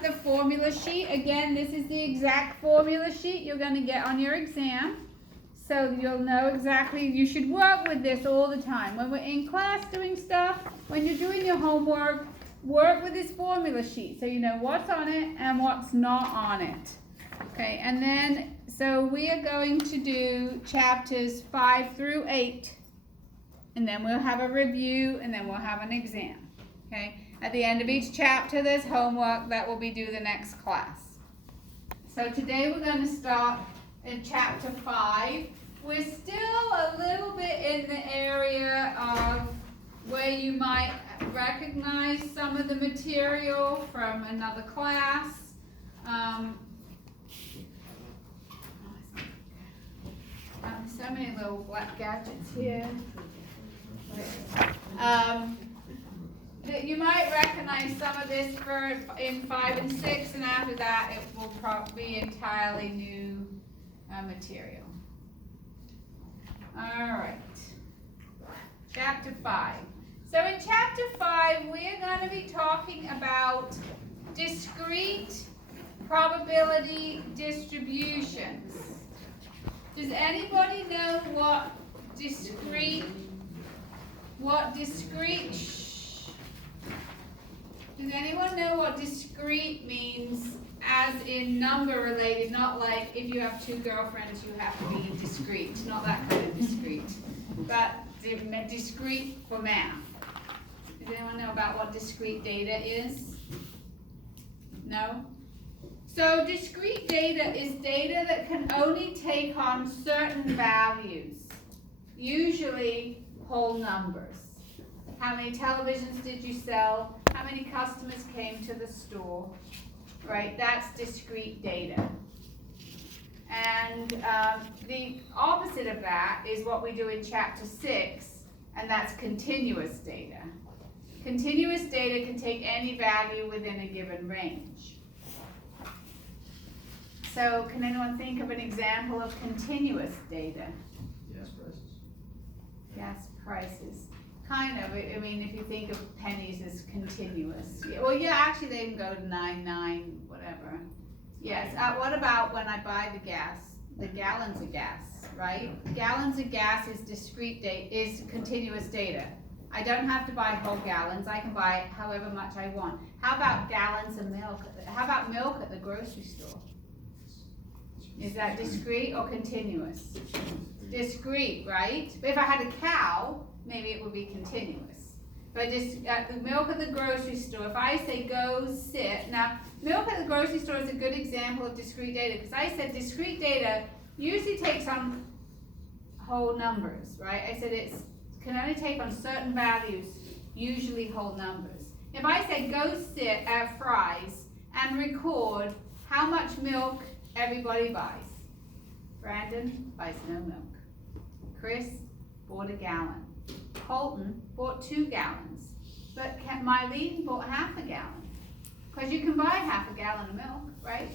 want the formula sheet. Again, this is the exact formula sheet you're going to get on your exam. So you'll know exactly, you should work with this all the time. When we're in class doing stuff, when you're doing your homework, work with this formula sheet so you know what's on it and what's not on it. Okay, and then, so we are going to do chapters 5 through 8. And then we'll have a review and then we'll have an exam. Okay, at the end of each chapter there's homework that will be due the next class. So today we're going to start in chapter 5. We're still a little bit in the area of where you might recognize some of the material from another class. So many little black gadgets here. You might recognize some of this in 5 and 6, and after that it will probably be entirely new material. Alright, chapter 5. So in chapter 5 we're going to be talking about discrete probability distributions. Does anybody know what discrete does anyone know what discrete means, as in number related, not like if you have 2 girlfriends you have to be discrete, not that kind of discrete, but discrete for math. Does anyone know about what discrete data is? No? So discrete data is data that can only take on certain values, usually whole numbers. How many televisions did you sell? How many customers came to the store? Right, that's discrete data. And the opposite of that is what we do in chapter 6, and that's continuous data. Continuous data can take any value within a given range. So can anyone think of an example of continuous data? Gas prices. Gas prices. Kind of. I mean, if you think of pennies as continuous. Yeah, well, yeah, actually they can go to 99, whatever. Yes. What about when I buy the gas? The gallons of gas, right? Gallons of gas is discrete data, is continuous data. I don't have to buy whole gallons. I can buy however much I want. How about gallons of milk? How about milk at the grocery store? Is that discrete or continuous? Discrete, right? But if I had a cow, maybe it would be continuous. But just the milk at the grocery store, if I say go sit, now milk at the grocery store is a good example of discrete data, because I said discrete data usually takes on whole numbers, right? I said it can only take on certain values, usually whole numbers. If I say go sit at Fry's and record how much milk everybody buys. Brandon buys no milk. Chris bought a gallon. Colton bought 2 gallons. But Mylene bought half a gallon. Because you can buy half a gallon of milk, right?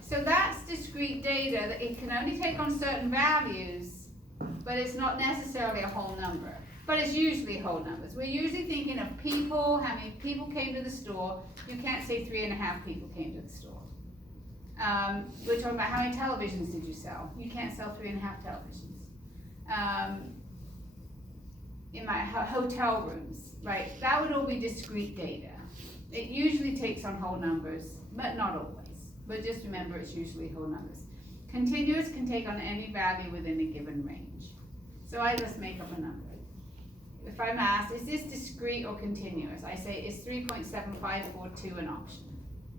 So that's discrete data, that it can only take on certain values, but it's not necessarily a whole number. But it's usually whole numbers. We're usually thinking of people, how many people came to the store. You can't say 3.5 people came to the store. We're talking about how many televisions did you sell. You can't sell 3.5 televisions. In my hotel rooms, right? That would all be discrete data. It usually takes on whole numbers, but not always. But just remember, it's usually whole numbers. Continuous can take on any value within a given range. So I just make up a number. If I'm asked, is this discrete or continuous? I say, is 3.7542 an option?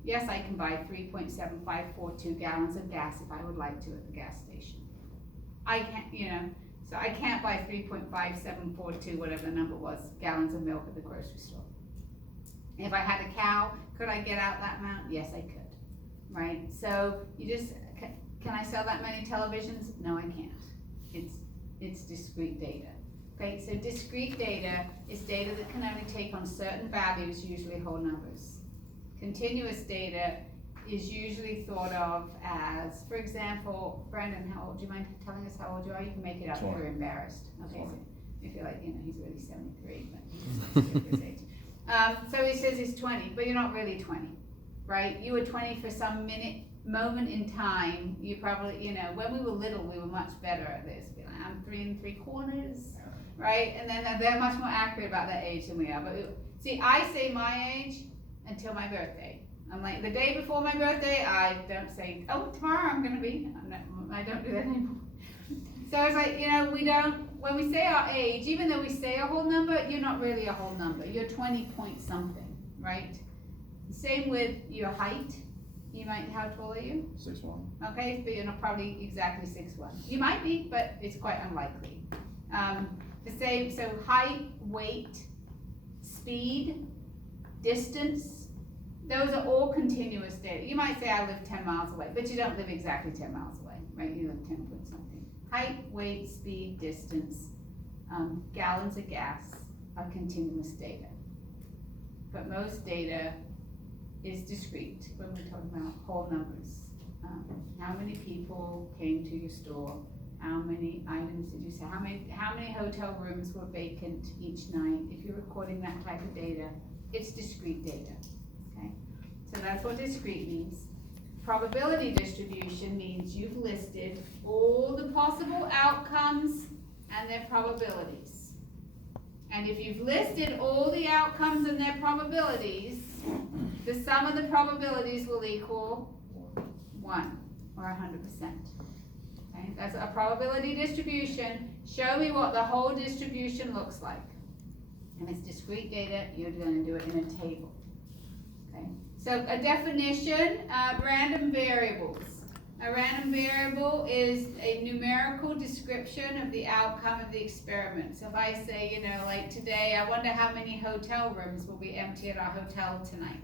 Yes, I can buy 3.7542 gallons of gas if I would like to at the gas station. I can't, so I can't buy 3.5742, whatever the number was, gallons of milk at the grocery store. If I had a cow, could I get out that amount? Yes, I could, right? So you just, can I sell that many televisions? No, I can't. It's discrete data. Okay, so discrete data is data that can only take on certain values, usually whole numbers. Continuous data is usually thought of as, for example, Brandon, how old? Do you mind telling us how old you are? You can make it up if you're embarrassed. Okay, so if you're like, he's really 73, but he's his age. So he says he's 20, but you're not really 20. right? You were 20 for some moment in time. You probably, you know, when we were little, we were much better at this. Be like, I'm 3 3/4, right? And then they're much more accurate about their age than we are. But see, I say my age until my birthday. I'm like, the day before my birthday, I don't say, oh, tomorrow I'm gonna be. I don't do that anymore. So it's like, you know, we don't, when we say our age, even though we say a whole number, you're not really a whole number. You're 20 point something, right? Same with your height. You might, how tall are you? 6'1". Okay, but you're not probably exactly 6'1". You might be, but it's quite unlikely. The same, so height, weight, speed, distance, those are all continuous data. You might say I live 10 miles away, but you don't live exactly 10 miles away, right? You live 10 point something. Height, weight, speed, distance, gallons of gas are continuous data. But most data is discrete when we're talking about whole numbers. How many people came to your store? How many items did you sell? How many hotel rooms were vacant each night? If you're recording that type of data, it's discrete data, okay? So that's what discrete means. Probability distribution means you've listed all the possible outcomes and their probabilities. And if you've listed all the outcomes and their probabilities, the sum of the probabilities will equal 1 or 100%. Okay, that's a probability distribution. Show me what the whole distribution looks like. And it's discrete data, you're going to do it in a table. Okay, so a definition, random variables. A random variable is a numerical description of the outcome of the experiment. So if I say, you know, like today, I wonder how many hotel rooms will be empty at our hotel tonight.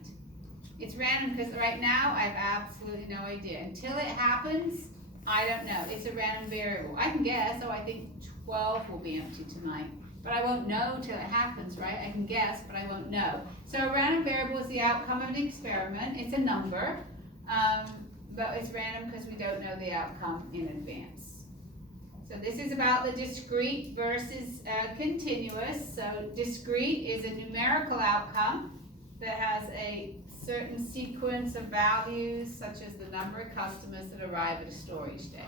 It's random because right now I have absolutely no idea. Until it happens, I don't know. It's a random variable. I can guess, oh, I think 12 will be empty tonight. But I won't know till it happens, right? I can guess, but I won't know. So a random variable is the outcome of an experiment. It's a number, but it's random because we don't know the outcome in advance. So this is about the discrete versus continuous. So discrete is a numerical outcome that has a certain sequence of values, such as the number of customers that arrive at a store each day.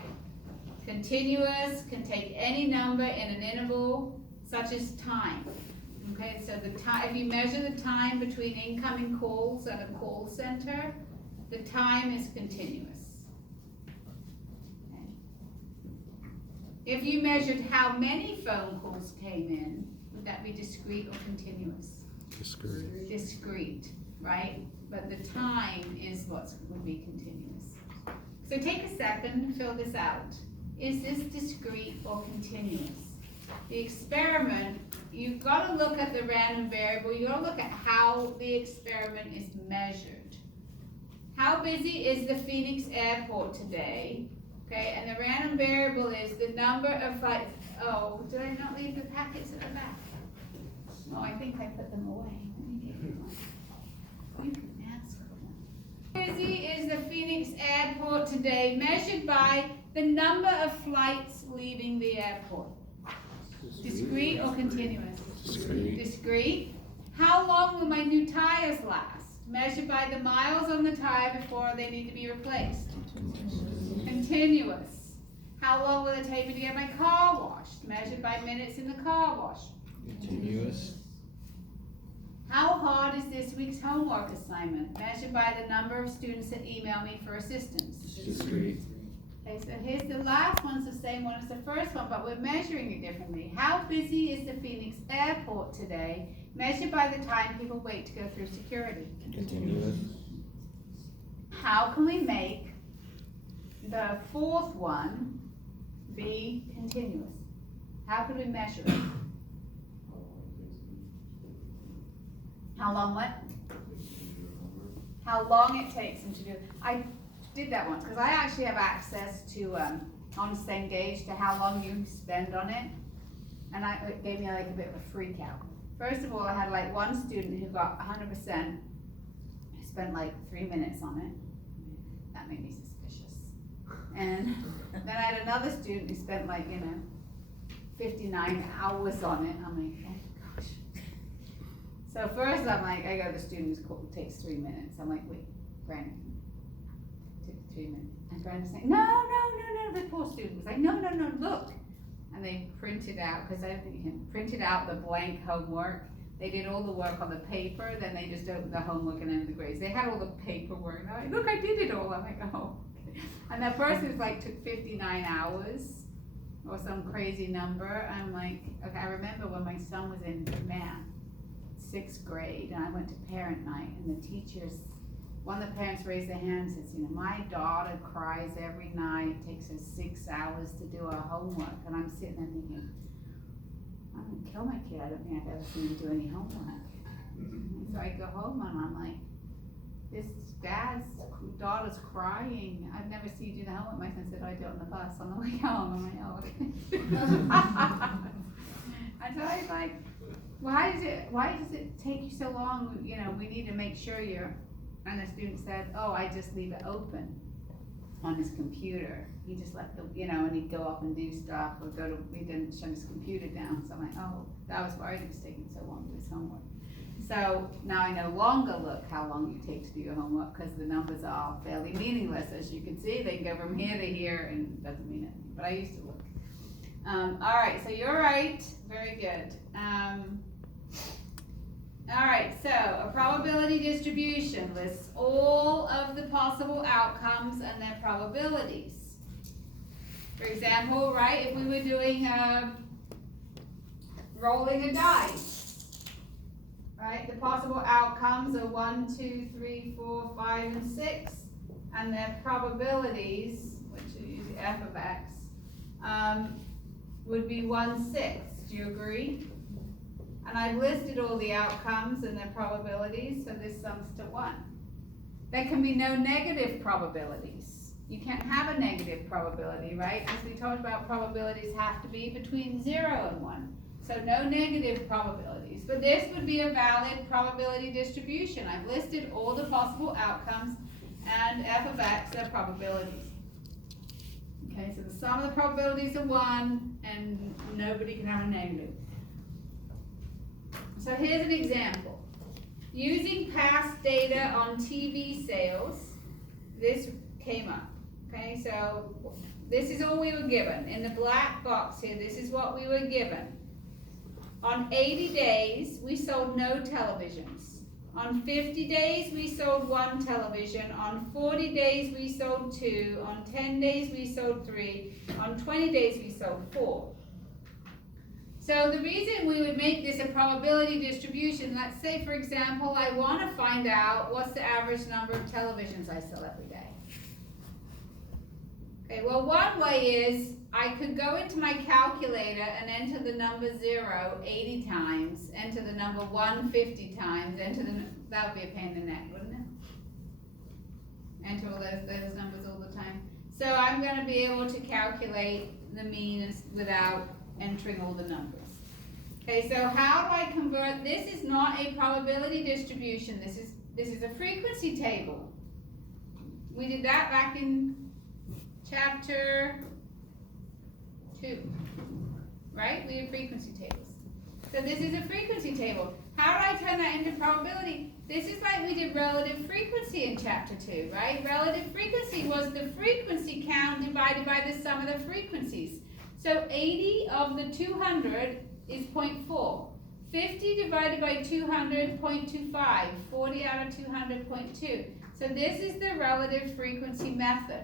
Continuous can take any number in an interval, such as time. Okay, so the time, if you measure the time between incoming calls at a call center, the time is continuous. Okay. If you measured how many phone calls came in, would that be discrete or continuous? Discrete. Discrete, right? But the time is what would be continuous. So take a second to fill this out. Is this discrete or continuous? The experiment, you've got to look at the random variable. You've got to look at how the experiment is measured. How busy is the Phoenix airport today? Okay, and the random variable is the number of flights. Oh, did I not leave the packets at the back? Oh, I think I put them away. Let me get you one. You can ask for them. How busy is the Phoenix airport today, measured by the number of flights leaving the airport? Discrete or continuous? Discrete. Discrete. How long will my new tires last? Measured by the miles on the tire before they need to be replaced. Continuous. How long will it take me to get my car washed? Measured by minutes in the car wash. Continuous. How hard is this week's homework assignment? Measured by the number of students that email me for assistance. Discrete. Okay, so here's the last one's the same one as the first one, but we're measuring it differently. How busy is the Phoenix airport today? Measured by the time people wait to go through security. Continuous. How can we make the fourth one be continuous? How could we measure it? How long what? How long it takes them to do it. I did that once because I actually have access to on Cengage to how long you spend on it, and it gave me like a bit of a freak out. First of all, I had like one student who got 100%, spent like 3 minutes on it. That made me suspicious. And then I had another student who spent like, 59 hours on it. I'm like, oh gosh. So first I'm like, I go to the student who takes 3 minutes. I'm like, wait, student. And Brenda's saying, no, the poor student was like, no, look. And they printed out, because I printed out the blank homework. They did all the work on the paper, then they just opened the homework and then the grades. They had all the paperwork, and I'm like, look, I did it all. I'm like, oh. And that person took 59 hours, or some crazy number. I'm like, okay, I remember when my son was in math, 6th grade, and I went to parent night, and the teachers, one of the parents raised their hand and says, you know, my daughter cries every night, it takes her 6 hours to do her homework. And I'm sitting there thinking, I'm gonna kill my kid. I don't think I've ever seen him do any homework. So I go home and I'm like, this daughter's crying. I've never seen you do the homework. My son said, I do it on the bus on the way home. I'm like, oh, okay. And so I was like, why does it take you so long? You know, we need to make sure you're, and the student said, oh, I just leave it open on his computer. He just left the, you know, and he'd go up and do stuff or he didn't shut his computer down. So I'm like, oh, that was why he was taking so long to do his homework. So now I no longer look how long you take to do your homework, because the numbers are fairly meaningless. As you can see, they can go from here to here and it doesn't mean anything, but I used to look. All right, so you're right, very good. All right, so a probability distribution lists all of the possible outcomes and their probabilities. For example, right, if we were doing rolling a dice, right, the possible outcomes are 1, 2, 3, 4, 5, and 6, and their probabilities, which is usually f of x, would be 1/6. Do you agree? And I've listed all the outcomes and their probabilities, so this sums to 1. There can be no negative probabilities. You can't have a negative probability, right? Because we talked about probabilities have to be between 0 and 1. So no negative probabilities. But this would be a valid probability distribution. I've listed all the possible outcomes and f of x are probabilities. Okay, so the sum of the probabilities are 1 and nobody can have a negative. So here's an example. Using past data on TV sales, this came up. Okay, so this is all we were given. In the black box here, this is what we were given. On 80 days, we sold no televisions. On 50 days, we sold 1 television. On 40 days, we sold 2. On 10 days, we sold 3. On 20 days, we sold 4. So the reason we would make this a probability distribution, let's say, for example, I want to find out what's the average number of televisions I sell every day. Okay, well, one way is I could go into my calculator and enter the number 0 80 times, enter the number 1 50 times, that would be a pain in the neck, wouldn't it? Enter all those numbers all the time. So I'm going to be able to calculate the mean without entering all the numbers. Okay, so how do I convert? This is not a probability distribution. This is a frequency table. We did that back in chapter 2, right? We did frequency tables. So this is a frequency table. How do I turn that into probability? This is like we did relative frequency in chapter 2, right? Relative frequency was the frequency count divided by the sum of the frequencies. So 80 of the 200 is 0.4. 50 divided by 200, 0.25. 40 out of 200, 0.2. So this is the relative frequency method.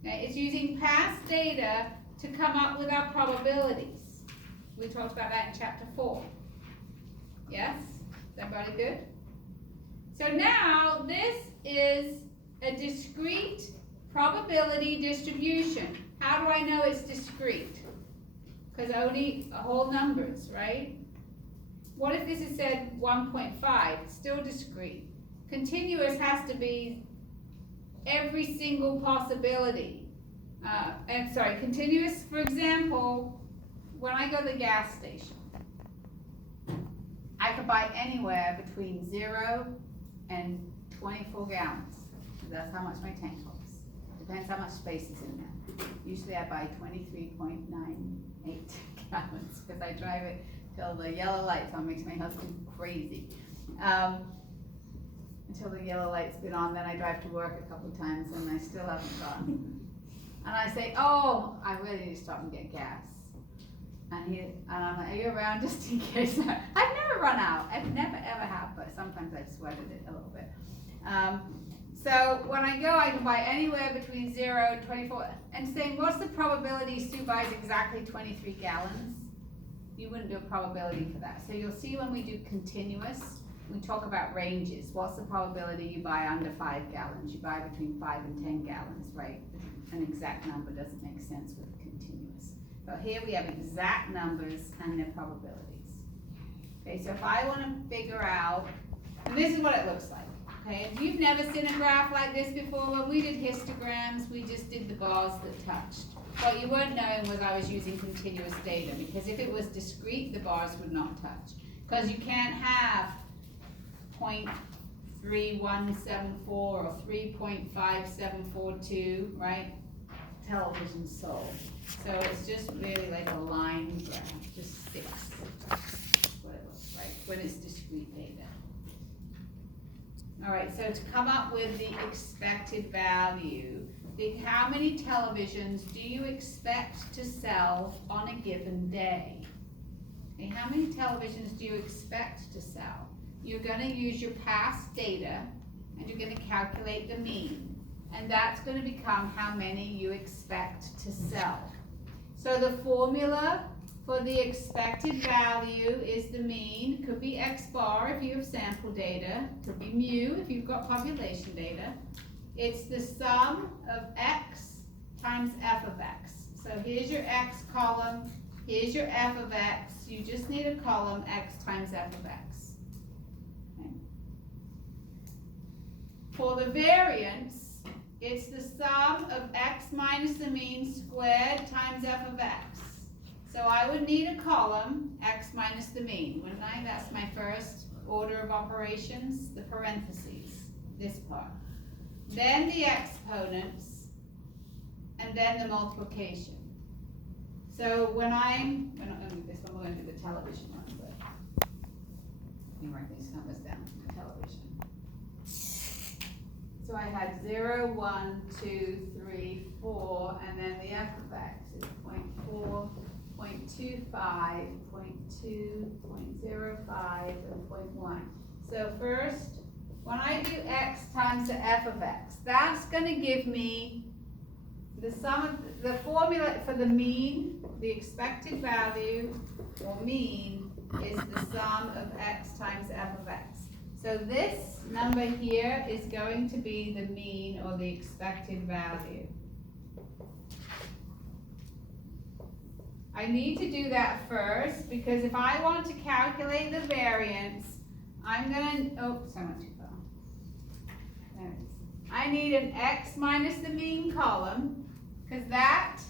Okay, it's using past data to come up with our probabilities. We talked about that in chapter 4. Yes? Is everybody good? So now this is a discrete probability distribution. How do I know it's discrete? Because only whole numbers, right? What if this is said 1.5? Still discrete. Continuous has to be every single possibility. Continuous, for example, when I go to the gas station, I could buy anywhere between 0 and 24 gallons. That's how much my tank holds. Depends how much space is in there. Usually I buy 23.98 gallons because I drive it till the yellow light's on, makes my husband crazy. until the yellow light's been on, then I drive to work a couple of times and I still haven't gone. And I say, oh, I really need to stop and get gas. And I'm like, are you around just in case? I've never run out. I've never ever have, but sometimes I've sweated it a little bit. So when I go, I can buy anywhere between 0 and 24. And saying, what's the probability Sue buys exactly 23 gallons? You wouldn't do a probability for that. So you'll see when we do continuous, we talk about ranges. What's the probability you buy under 5 gallons? You buy between 5 and 10 gallons, right? An exact number doesn't make sense with continuous. But here we have exact numbers and their probabilities. Okay, so if I want to figure out, and this is what it looks like. Okay, if you've never seen a graph like this before, when we did histograms, we just did the bars that touched. What you weren't knowing was I was using continuous data, because if it was discrete, the bars would not touch. Because you can't have 0.3174 or 3.5742, right? Television sold. So it's just really like a line graph, just sticks. That's what it looks like when it's discrete data. All right, so to come up with the expected value, how many televisions do you expect to sell on a given day? Okay, how many televisions do you expect to sell? You're going to use your past data and you're going to calculate the mean. And that's going to become how many you expect to sell. So the formula for the expected value is the mean. Could be X bar if you have sample data. Could be mu if you've got population data. It's the sum of X times F of X. So here's your X column. Here's your F of X. You just need a column X times F of X. Okay. For the variance, it's the sum of X minus the mean squared times F of X. So I would need a column, X minus the mean, wouldn't I? That's my first order of operations, the parentheses, this part. Then the exponents, and then the multiplication. So when we're not going to do this one, we're going to do the television one, but let me write these numbers down for the television. So I had 0, 1, 2, 3, 4, and then the F of X is 0.4, 0.25, 0.2, 0.05, and 0.1. So first, when I do X times the F of X, that's going to give me the sum of the formula for the mean, the expected value, or mean, is the sum of X times F of X. So this number here is going to be the mean, or the expected value. I need to do that first, because if I want to calculate the variance, I'm going to, oops, I went too far. There it is. I need an X minus the mean column, because that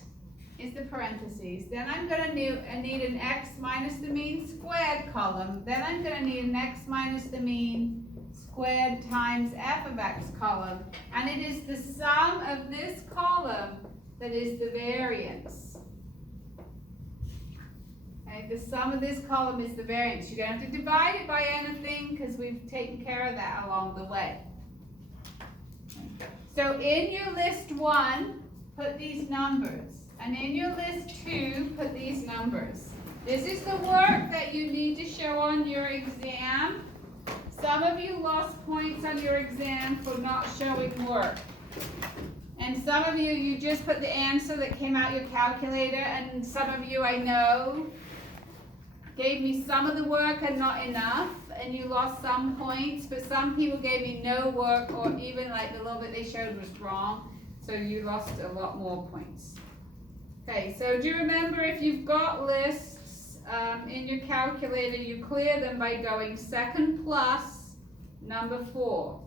is the parentheses. Then I'm going to need an X minus the mean squared column. Then I'm going to need an X minus the mean squared times F of X column. And it is the sum of this column that is the variance. Okay, the sum of this column is the variance. You don't have to divide it by anything, because we've taken care of that along the way. So in your list 1, put these numbers. And in your list 2, put these numbers. This is the work that you need to show on your exam. Some of you lost points on your exam for not showing work. And some of you just put the answer that came out your calculator, and some of you I know gave me some of the work and not enough, and you lost some points, but some people gave me no work, or even like the little bit they showed was wrong, so you lost a lot more points. Okay, so do you remember, if you've got lists in your calculator, you clear them by going second plus number 4.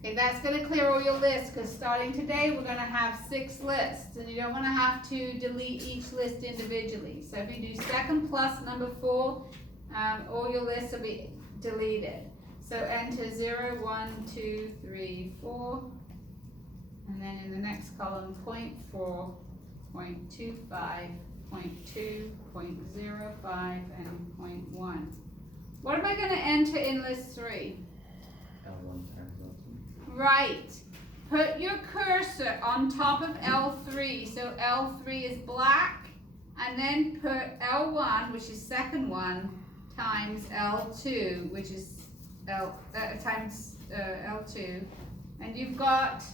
Okay, that's going to clear all your lists, because starting today we're going to have 6 lists, and you don't want to have to delete each list individually. So if you do second plus number 4, all your lists will be deleted. So enter 0, 1, 2, 3, 4, and then in the next column 0.4, 0.25, 0.2, 0.05, and 0.1. What am I going to enter in list 3? L1 times L2. Right. Put your cursor on top of L3, so L3 is black, and then put L1, which is second one, times L2, which is times L2, and you've got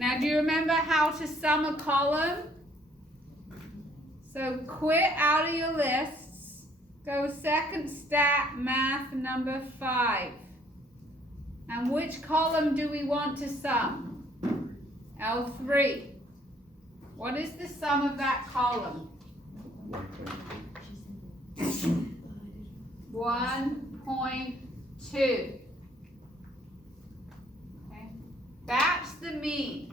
Now, do you remember how to sum a column? So quit out of your lists. Go second stat math number 5. And which column do we want to sum? L3. What is the sum of that column? 1.2. That's the mean.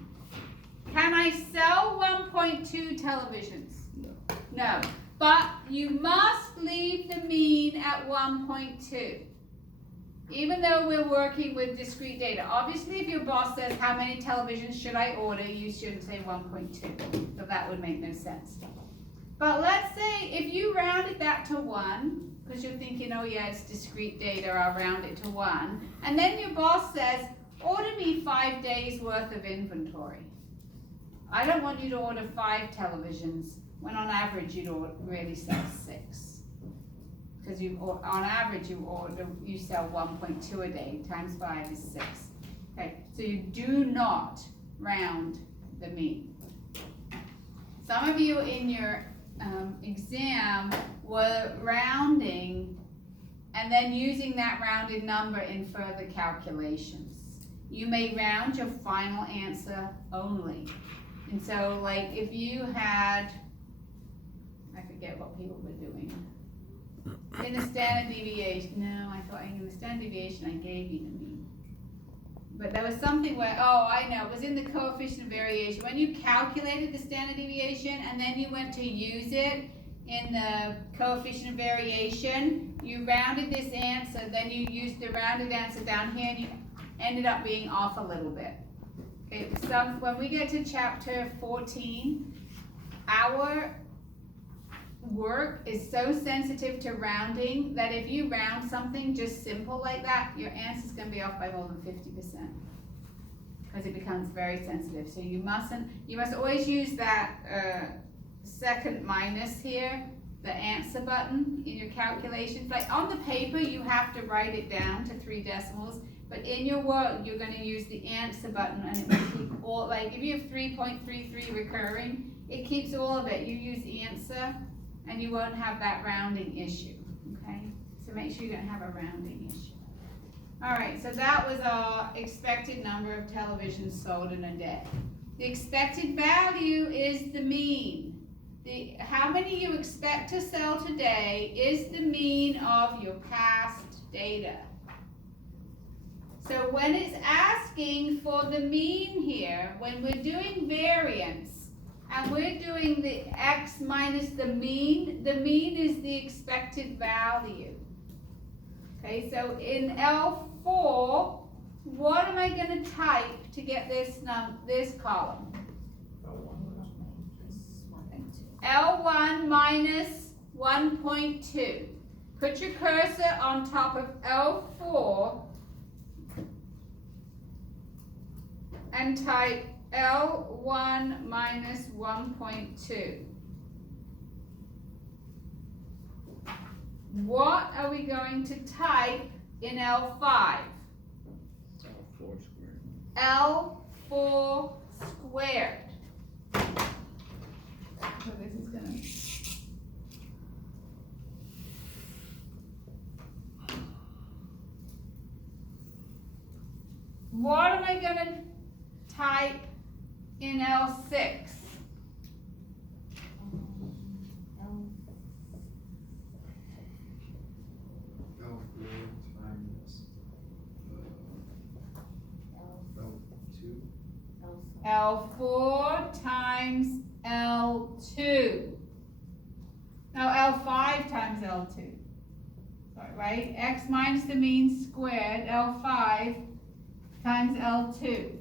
Can I sell 1.2 televisions? No. But you must leave the mean at 1.2. Even though we're working with discrete data. Obviously, if your boss says, how many televisions should I order, you shouldn't say 1.2. So that would make no sense. But let's say if you rounded that to 1, because you're thinking, oh yeah, it's discrete data, I'll round it to 1. And then your boss says, order me 5 days worth of inventory. I don't want you to order 5 televisions when on average you'd really sell 6. Because on average you sell 1.2 a day, times 5 is 6. Okay, so you do not round the mean. Some of you in your exam were rounding and then using that rounded number in further calculations. You may round your final answer only. And so, like, if you had, I forget what people were doing. In the standard deviation, no, I thought in the standard deviation I gave you the mean. But there was something where, oh, I know, it was in the coefficient of variation. When you calculated the standard deviation and then you went to use it in the coefficient of variation, you rounded this answer, then you used the rounded answer down here and you ended up being off a little bit. Okay, when we get to chapter 14, our work is so sensitive to rounding that if you round something just simple like that, your answer's going to be off by more than 50%. Because it becomes very sensitive. So you must always use that second minus here, the answer button in your calculations. Like on the paper, you have to write it down to 3 decimals. But in your work, you're going to use the answer button, and it will keep all, like if you have 3.33 recurring, it keeps all of it. You use answer, and you won't have that rounding issue, okay? So make sure you don't have a rounding issue. All right, so that was our expected number of televisions sold in a day. The expected value is the mean. How many you expect to sell today is the mean of your past data. So when it's asking for the mean here, when we're doing variance, and we're doing the x minus the mean is the expected value. Okay, so in L4, what am I going to type to get this column? L1 minus 1.2. Put your cursor on top of L4 and type L1 minus 1.2. What are we going to type in L5? L4 squared. L4 squared. So this is gonna. What am I gonna type in L6? L4 times L2. Now L5 times L2. right? X minus the mean squared, L5 times L2.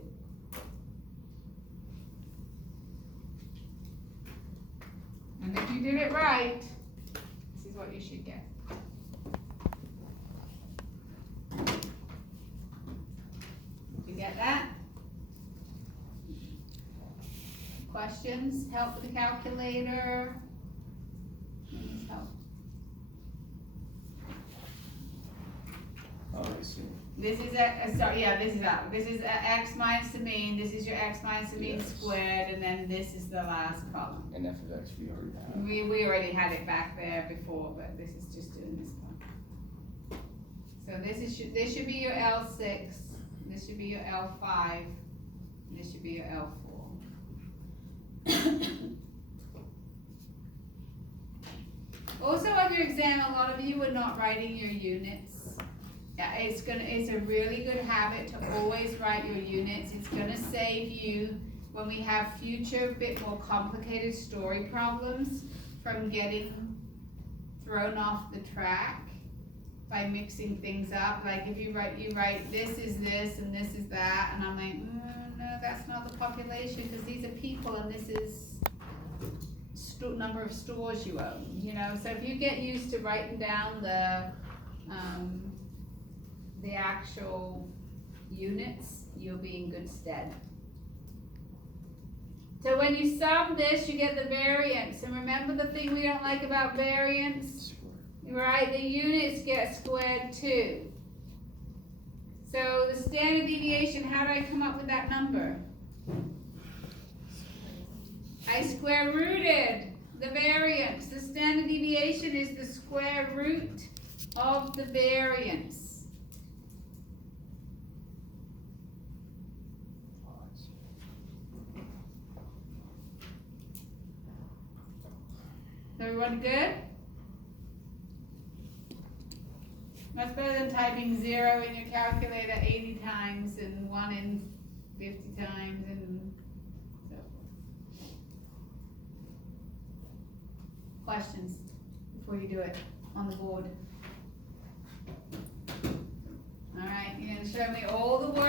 And if you did it right, this is what you should get. Did you get that? Questions? Help with the calculator? Needs help. Oh, I see. This is this is x minus the mean, this is your x minus the mean Yes. squared, and then this is the last column. And f of x we already have. We already had it back there before, but this is just doing this one. So this should be your L6, this should be your L5, and this should be your L4. Also on your exam, a lot of you were not writing your units. Yeah, it's a really good habit to always write your units. It's gonna save you, when we have future bit more complicated story problems, from getting thrown off the track by mixing things up. Like if you write this is this and this is that, and I'm like, no, that's not the population, because these are people and this is number of stores you own, you know. So if you get used to writing down the actual units, you'll be in good stead. So when you sum this, you get the variance. And remember the thing we don't like about variance? Right, the units get squared too. So the standard deviation, how did I come up with that number? I square rooted the variance. The standard deviation is the square root of the variance. Everyone good? Much better than typing 0 in your calculator 80 times and 1 in 50 times and so forth. Questions before you do it on the board? Alright, you're gonna show me all the work